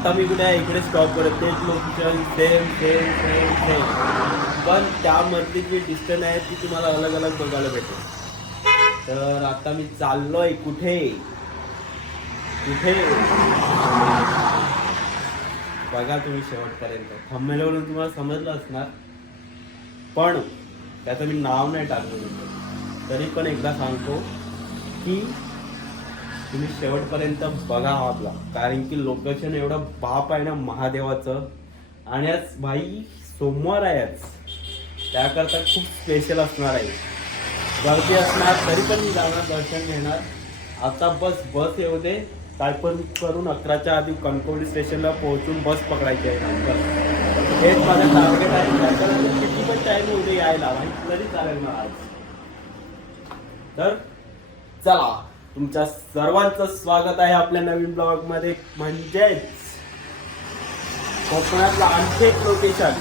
आत्ता मी कुठे आहे? इकडे स्टॉप करत तेच location same same same same पण त्यामधली जी डिस्टन्स आहे ती तुम्हाला अलग अलग बघायला भेटेल. तर आता मी चाललोय कुठे? कुठे? बघा तुम्ही शेवटपर्यंत. थंबनेलवरून तुम्हाला समजलं असणार. पण त्याचं मी नाव नाही टाकलं. तरी पण एकदा सांगतो की तुम्ही शेवटपर्यंत बघा हा आपला. कारण की लोकेशन एवढं बाप आहे ना महादेवाचं. आणि आज भाई सोमवार आहे आज. त्याकरता खूप स्पेशल असणार आहे. गर्दी असणार तरी पण मी जाणार दर्शन घेणार. आता बस बस येऊ दे. काय करून अकराच्या आधी कणकवली स्टेशनला पोहोचून बस पकडायची आहे. नंतर हेच माझं टार्गेट आहे. किती पण टाईम येऊ दे यायला. भाई तरी चालेल मला. आज तर चला. तुमच्या सर्वांचं स्वागत आहे आपल्या नवीन ब्लॉगमध्ये म्हणजेच कोकणातलं आणखी एक लोकेशन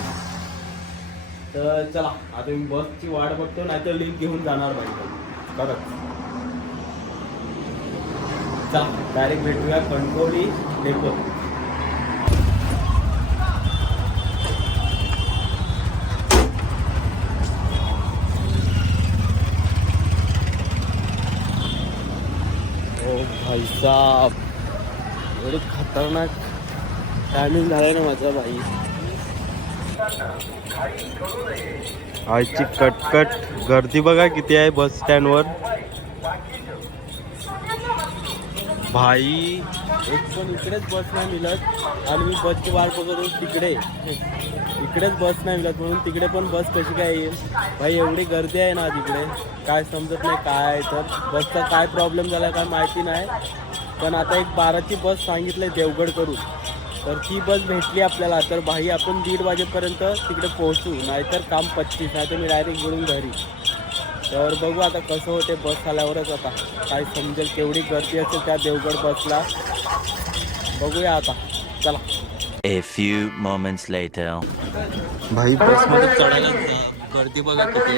तर चला आता मी बसची वाट बघतो नाही तर लिंक घेऊन जाणार पाहिजे खरंच. चला डायरेक्ट भेटूया कणकवली डेपो ओ भाई साहब एवढं खतरनाक टायमिंग झालाय ना माझा भाई. आजची कटकट. गर्दी बघा किती आहे बस स्टँडवर भाई। एक पण इकडेच बस नाही मिळत आणि मी बसची वाट बघतो तिकडे. इकडेच बस नाही मिळत म्हणून तिकडे पण बस कशी काय येईल? भाई एवढी गर्दी आहे ना तिकडे. काय समजत नाही काय आहे तर. बसचा काय प्रॉब्लेम झाला काय माहिती नाही. पण आता एक बाराची बस सांगितलंय देवगड करून तर ती बस भेटली आपल्याला. तर भाई आपण दीड वाजेपर्यंत तिकडे पोहोचू. नाहीतर काम पच्चीस नाही तर मी डायरेक्ट घेऊन घरी. तर बघू आता कसं होते बस आल्यावरच आता काय समजेल केवढी गर्दी असेल त्या देवगड बसला बघूया आता चला A few moments later. भाई बसमध्ये चढायला गर्दी बघा किती.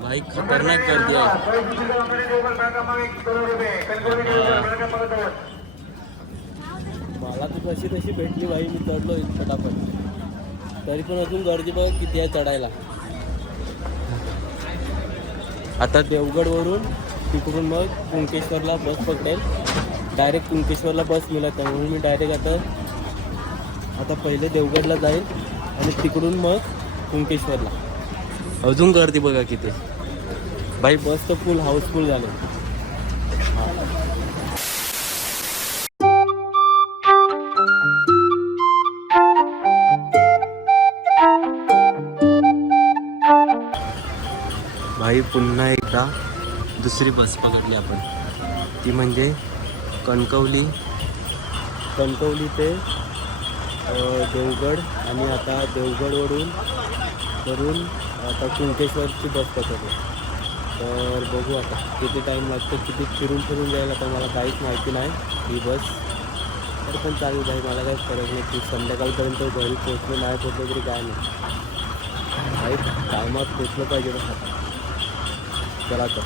भाई खतरनाक गर्दी आहे मला तर कशी तशी भेटली भाई मी चढलो फटाफट तरी पण अजून गर्दी बघ किती आहे चढायला आता देवगडवरून तिकडून मग कुंकेश्वरला बस पकडेल. डायरेक्ट कुंकेश्वरला बस मिळत नाही म्हणून मी डायरेक्ट आता आता पहिले देवगडला जाईल आणि तिकडून मग कुंकेश्वरला अजून गर्दी बघा किती. भाई बस तर फुल हाऊसफुल झाले. पुन्हा एकदा दुसरी बस पकडली आपण. ती म्हणजे कणकवली. कणकवली ते देवगड आणि आता देवगडवरून वरून आता कुंकेश्वरची बस पकडली. तर बघू आता किती टाईम लागतो किती फिरून फिरून जाईल आता मला काहीच माहिती नाही ही बस. तर पण चालेल भाई मला काही फरक नाही. की संध्याकाळपर्यंत घरी पोचलो नाही पोचलं तरी काय नाही. भाई टायमात पोचलं पाहिजे बस आता. चला तर.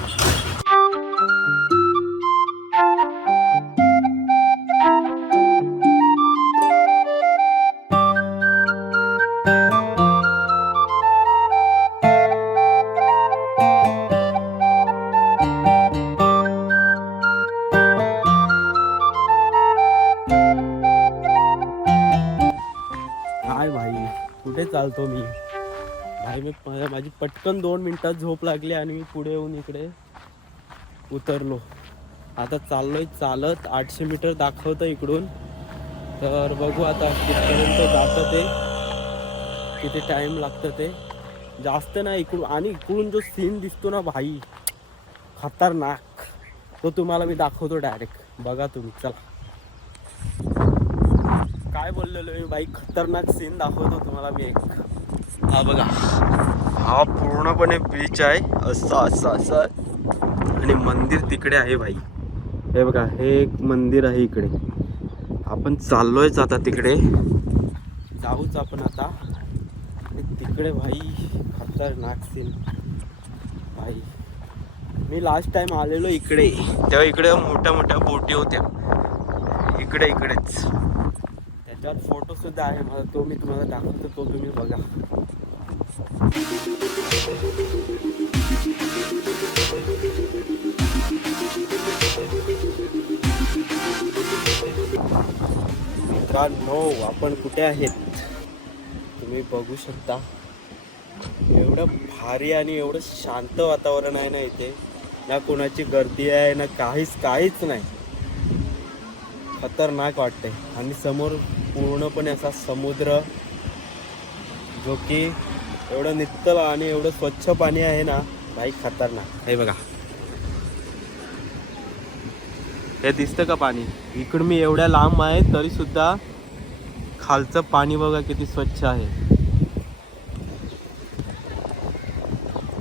काय भाई कुठे चालतो मी? पटकन दोन मिनिटात झोप लागली आणि मी पुढे येऊन इकडे उतरलो. आता चाललोय चालत आठशे मीटर दाखवतं इकडून. तर बघू आता कितपर्यंत जातं ते किती टाईम लागतं ते. जास्त नाही इकडून आणि इकडून जो सीन दिसतो ना भाई खतरनाक. तो तुम्हाला मी दाखवतो डायरेक्ट बघा तुम्ही चला. काय बोललेलो मी बाई खतरनाक सीन दाखवतो तुम्हाला मी एक. हा बघा. हा पूर्णपणे बीच आहे. असं असं असं. आणि मंदिर तिकडे आहे भाई. हे बघा हे एक मंदिर आहे इकडे. आपण चाललोयच आता तिकडे. जाऊच आपण आता. आणि तिकडे भाई खतरनाक सीन भाई मी लास्ट टाइम आलेलो इकडे. तेव्हा इकडे मोठ्या मोठ्या बोटी होत्या. इकडे इकडेच. त्याच्यात फोटो सुद्धा आहे. मला तो मी तुम्हाला दाखवतो तो तुम्ही बघा. मित्रांनो आपण कुठे आहेत? तुम्ही बघू शकता. एवढं भारी आणि एवढं शांत वातावरण आहे ना इथे. ना कोणाची गर्दी आहे ना काहीच काहीच नाही. खतरनाक वाटते आणि समोर पूर्णपणे असा समुद्र जो की एवढं नित्तल आणि एवढं स्वच्छ पाणी आहे ना भाई खतरनाक. हे बघा. हे दिसतं का पाणी? इकडं मी एवढ्या लांब आहे तरी सुद्धा खालचं पाणी बघा किती स्वच्छ आहे.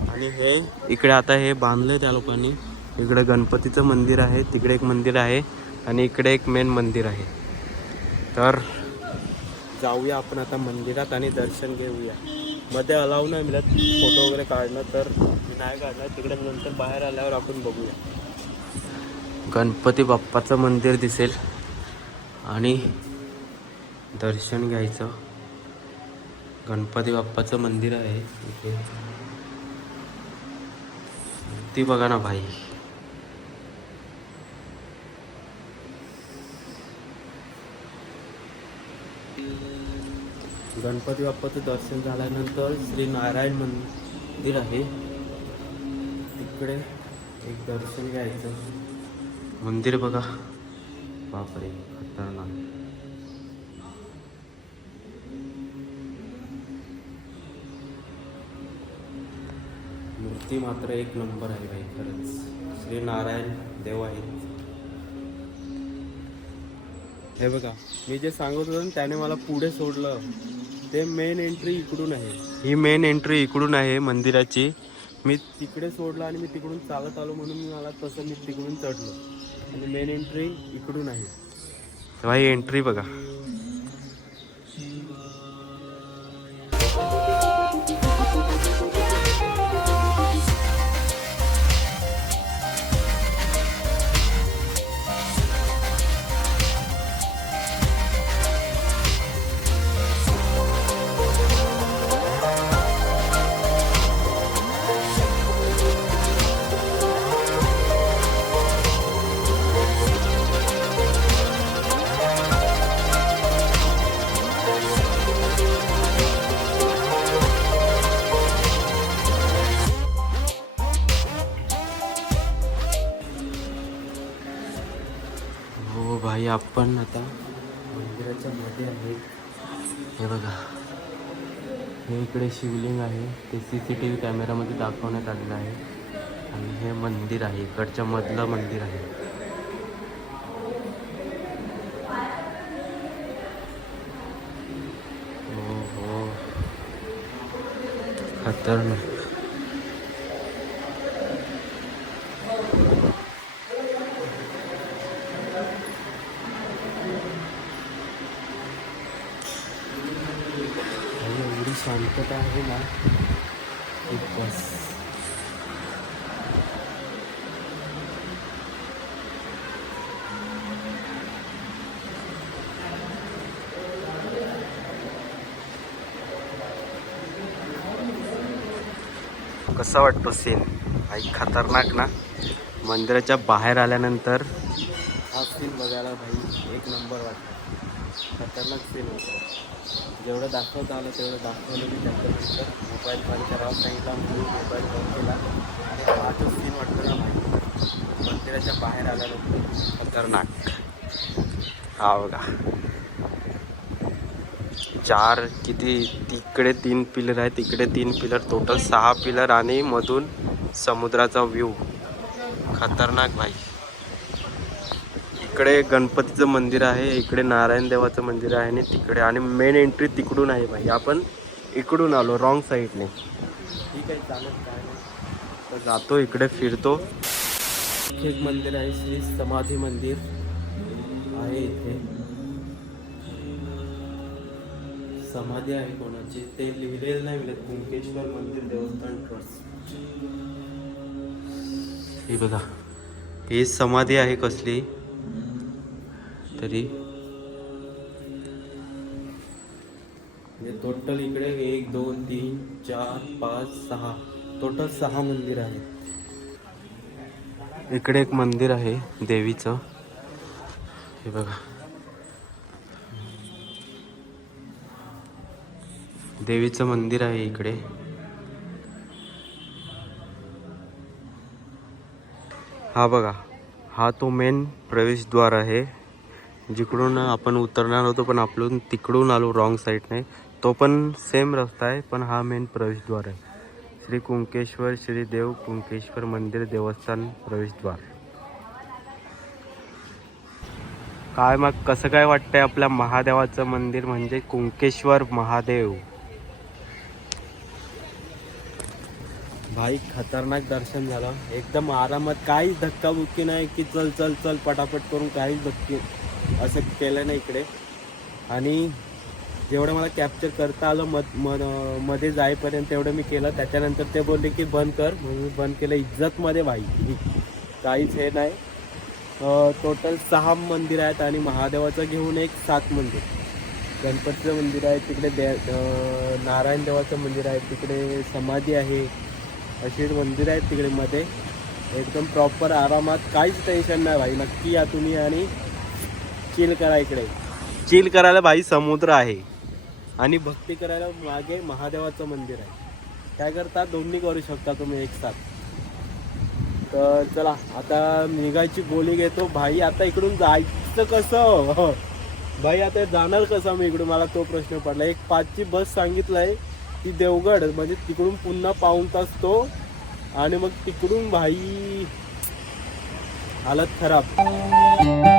आणि हे इकडे आता हे बांधलंय त्या लोकांनी. इकडे गणपतीचं मंदिर आहे तिकडे एक मंदिर आहे आणि इकडे एक मेन मंदिर आहे. तर जाऊया आपण आता मंदिरात आणि दर्शन घेऊया. मध्ये अलाव नाही मिळत. फोटो वगैरे काढणं तर नाही काढणार. तिकडे नंतर बाहेर आल्यावर आपण बघूया. गणपती बाप्पाचं मंदिर दिसेल. आणि दर्शन घ्यायचं. गणपती बाप्पाचं मंदिर आहे इथे. ती बघा ना भाई. गणपती बाप्पाचं दर्शन झाल्यानंतर श्री नारायण मंदिर आहे. तिकडे एक दर्शन घ्यायचं. मंदिर बघा. बापरे खतरनाक. मूर्ती मात्र एक नंबर आहे भाई खरंच. श्री नारायण देव आहेत. हे बघा मी जे सांगत होतो त्याने मला पुढे सोडलं. ते मेन एंट्री इकडून आहे. ही मेन एंट्री इकडून आहे मंदिराची. मी तिकडे सोडलं आणि मी तिकडून चालत आलो म्हणून मी मला तसं मी तिकडून चढलो. आणि मेन एंट्री इकडून आहे. तेव्हा ही एंट्री बघा. हो भाई आपण आता मंदिराच्या मध्ये आहे हे बघा. हे इकडे शिवलिंग आहे. ते सी सी टी व्ही कॅमेरामध्ये दाखवण्यात आलेलं आहे. आणि हे मंदिर आहे. इकडच्या मधलं मंदिर आहे. हो हो. खतरनाक आणि एवढी शांतता आहे ना बस कसा वाटतो सीन आई खतरनाक ना? मंदिराच्या बाहेर आल्यानंतर हा सीन बघायला भाई एक नंबर वाटतो खतरनाक सीन जेवढं दाखवता आलं तेवढं दाखवलं मी त्याच्यानंतर मोबाईल बंद करावा सांगितला म्हणून मोबाईल बंद केला. आणि हा जो सीन वाटतो ना माहिती मंदिराच्या बाहेर आल्यानंतर खतरनाक. हा बघा. चार किती? तिकडे तीन पिलर आहे तिकडे तीन पिलर टोटल सहा पिलर आणि मधून समुद्राचा व्ह्यू खतरनाक भाई. इकडे गणपतीचं मंदिर आहे इकडे नारायण देवाचं मंदिर आहे आणि तिकडे आणि मेन एंट्री तिकडून आहे भाई. आपण इकडून आलो रॉंग साईडने ठीक आहे चालत काय तर जातो इकडे फिरतो. एक मंदिर आहे श्री समाधी मंदिर. आहे इथे. समाधी आहे कोणाची? ते लिहिलेलं नाही मिळत. कुंकेश्वर मंदिर देवस्थान ट्रस्ट. हे बघा. ही समाधी आहे कसली? तरी. म्हणजे टोटल इकडे एक दोन तीन चार पाच सहा. टोटल सहा मंदिर आहेत. इकडे एक मंदिर आहे देवीचं. हे बघा. देवीचं मंदिर आहे इकडे. हा बघा. हा तो मेन प्रवेशद्वार आहे. जिकडून आपण उतरणार होतो पण आपण तिकडून आलो रॉंग साईडने तो पण सेम रस्ता आहे पण हा मेन प्रवेशद्वार आहे. श्री कुंकेश्वर श्री देव कुंकेश्वर मंदिर देवस्थान प्रवेशद्वार. काय मग कसं काय वाटतंय आपल्या महादेवाचं मंदिर म्हणजे कुंकेश्वर महादेव? भाई खतरनाक दर्शन झालं. एकदम आरामात काहीच धक्काबुक्की नाही की चल चल चल पटापट करून काहीच धक्की असं केलं नाही इकडे. आणि जेवढं मला कॅप्चर करता आलं मध मधमध्ये जाईपर्यंत तेवढं मी केलं. त्याच्यानंतर ते बोलले की बंद कर. म्हणून मी बंद केलं. इज्जतमध्ये भाई काहीच हे नाही. टोटल सहा मंदिर आहेत आणि महादेवाचं घेऊन एक सात मंदिर. गणपतीचं मंदिर आहे तिकडे दे नारायण देवाचं मंदिर आहे तिकडे समाधी आहे. अशी मंदिर आहेत तिकडे मध्ये. एकदम प्रॉपर आरामात. काहीच टेन्शन नाही भाई. नक्की या तुम्ही आणि चिल करा इकडे. चिल करायला भाई समुद्र आहे. आणि भक्ती करायला मागे महादेवाचं मंदिर आहे. काय करता? दोन्ही करू शकता तुम्ही एक साथ. तर चला आता निघायची गोळी घेतो. भाई आता इकडून जायचं कसं? भाई आता जाणार कसं मी इकडून? मला तो प्रश्न पडला. एक पाचची बस सांगितलंय ती देवगड म्हणजे तिकडून पुन्हा पाऊन तास तो. आणि मग तिकडून भाई हालत खराब.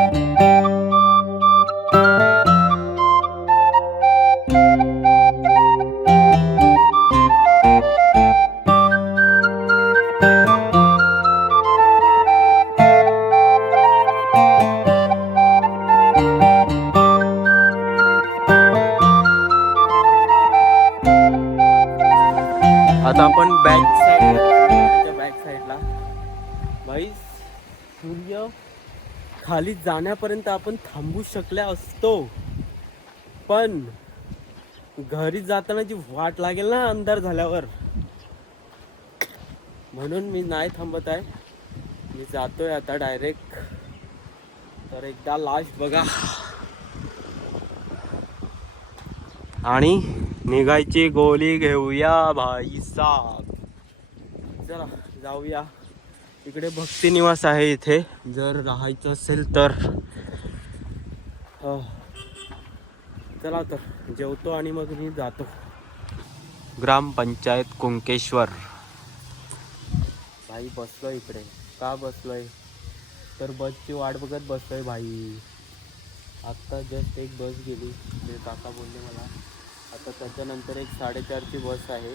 खाली जाण्यापर्यंत आपण थांबू शकले असतो. पण घरी जाताना जी वाट लागेल ना अंधार झाल्यावर. म्हणून मी नाही थांबत आहे. मी जातोय आता डायरेक्ट तर एकदा लास्ट बघा. आणि निघायची गोली घेऊया भाई साब. चला जाऊया. इकडे भक्ती निवास आहे इथे. जर राहायचं असेल तर. चला तर जेवतो आणि मग मी जातो. ग्रामपंचायत कुंकेश्वर. भाई बसलोय इकडे. का बसलोय? तर बसची वाट बघत बसलोय भाई. आत्ता जस्ट एक बस गेली. ते काका बोलले मला. आता त्याच्यानंतर एक साडेचारची बस आहे.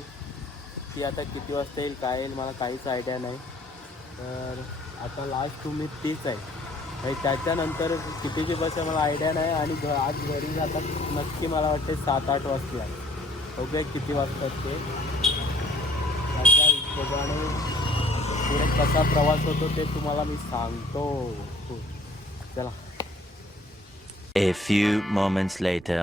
ती आता किती वाजता येईल काय येईल मला काहीच आयडिया नाही. तर आता लास्ट तुम्ही तीच आहे. म्हणजे त्याच्यानंतर कितीची बस आहे मला आयडिया नाही आणि घ आज घरी जाता नक्की मला वाटते सात आठ वाजता आहे ओके किती वाजता ते. त्याच्या हिशोबाने पुढे कसा प्रवास होतो ते तुम्हाला मी सांगतो. चला. A few moments later.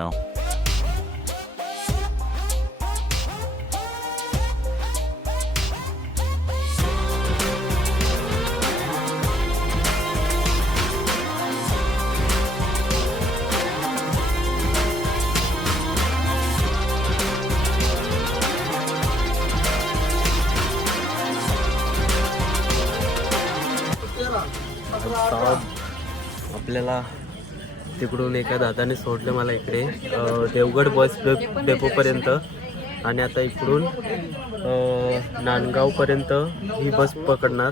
आपल्याला तिकडून एका दादाने सोडलं मला इकडे देवगड बस डे डेपोपर्यंत आणि आता इकडून नांदगावपर्यंत ही बस पकडणार.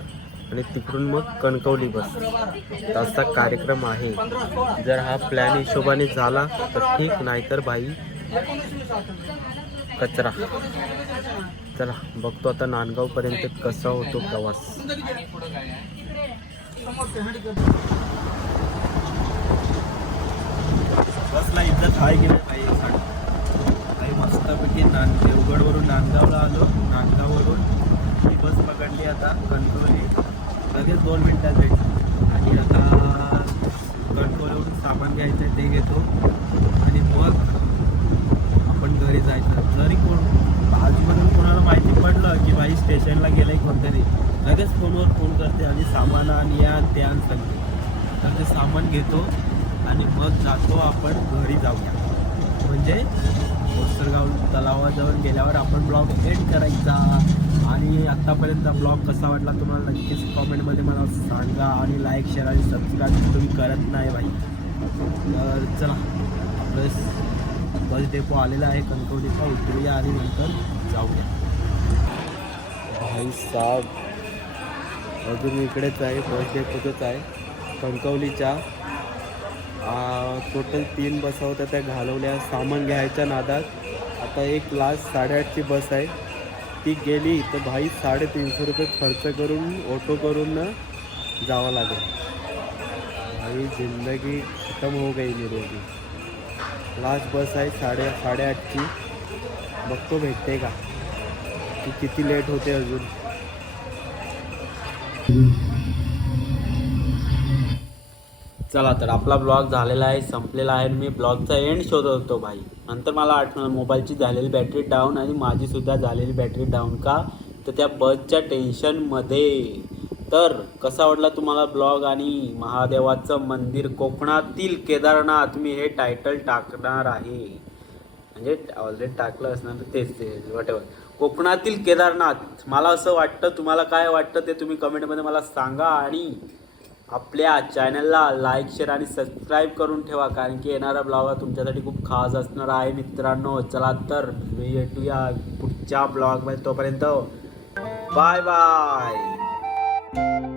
आणि तिकडून मग कणकवली बस. असा कार्यक्रम आहे. जर हा प्लॅन हिशोबाने झाला तर ठीक. नाहीतर बाई कचरा. चला बघतो आता नांदगावपर्यंत कसा होतो प्रवास. बसला इज्जत आहे की नाही काही काही मस्तपैकी नान देवगडवरून नांदगावला आलो. नांदगाववरून ही बस पकडली आता कणकवली लगेच दोन मिनटात भेटली आणि आता कणकवलीवरून सामान घ्यायचं आहे ते घेतो. आणि मग आपण घरी जायचं. जरी कोण आजूबाजूला कोणाला माहिती पडलं की भाई स्टेशनला गेलं आहे कोणतरी लगेच फोनवर फोन करते आणि सामान आणि या आण, ते सांगते तर ते सामान घेतो. आणि मग जातो आपण घरी जाऊया. म्हणजे कोस्तरगाव तलावाजवळ गेल्यावर आपण ब्लॉग एंड करायचा. आणि आत्तापर्यंत ब्लॉग कसा वाटला तुम्हाला नक्कीच कॉमेंटमध्ये मला सांगा आणि लाईक शेअर आणि सबस्क्राईब तुम्ही करत नाही भाई तर चला बस बस डेपो आलेला आहे कणकवलीचा उतरूया आणि नंतर जाऊया. भाई साहेब अजून इकडेच आहे बस डेपोतच आहे. कणकवलीच्या टोटल तीन बसा होत्या त्या घालवल्या. सामान घ्यायच्या नादात. आता एक लास्ट साडेआठची बस आहे. ती गेली तर भाई साडेतीनशे रुपये खर्च करून ऑटो करून जावं लागेल. भाई जिंदगी खतम हो गई निरोगी लास्ट बस आहे साडे साडेआठची. बघतो भेटते का? ती किती लेट होते अजून. चला तर आपला ब्लॉग झालेला आहे संपलेला आहे मी ब्लॉगचा एंड शोधत होतो भाई. नंतर मला आठवण मोबाईलची झालेली बॅटरी डाऊन आणि माझीसुद्धा झालेली बॅटरी डाऊन का? तर त्या बसच्या टेन्शनमध्ये तर कसा वाटला तुम्हाला ब्लॉग आणि महादेवाचं मंदिर कोकणातील केदारनाथ? मी हे टायटल टाकणार आहे. म्हणजे ऑलरेडी टाकलं असणार तर तेच ते वॉटेवर कोकणातील केदारनाथ. मला असं वाटतं तुम्हाला काय वाटतं ते तुम्ही कमेंटमध्ये मला सांगा आणि आपल्या चॅनलला लाईक शेअर आणि सबस्क्राईब करून ठेवा. कारण की येणारा ब्लॉग हा तुमच्यासाठी खूप खास असणार आहे मित्रांनो. चला तर भेटूया पुढच्या ब्लॉगमध्ये तोपर्यंत. Bye bye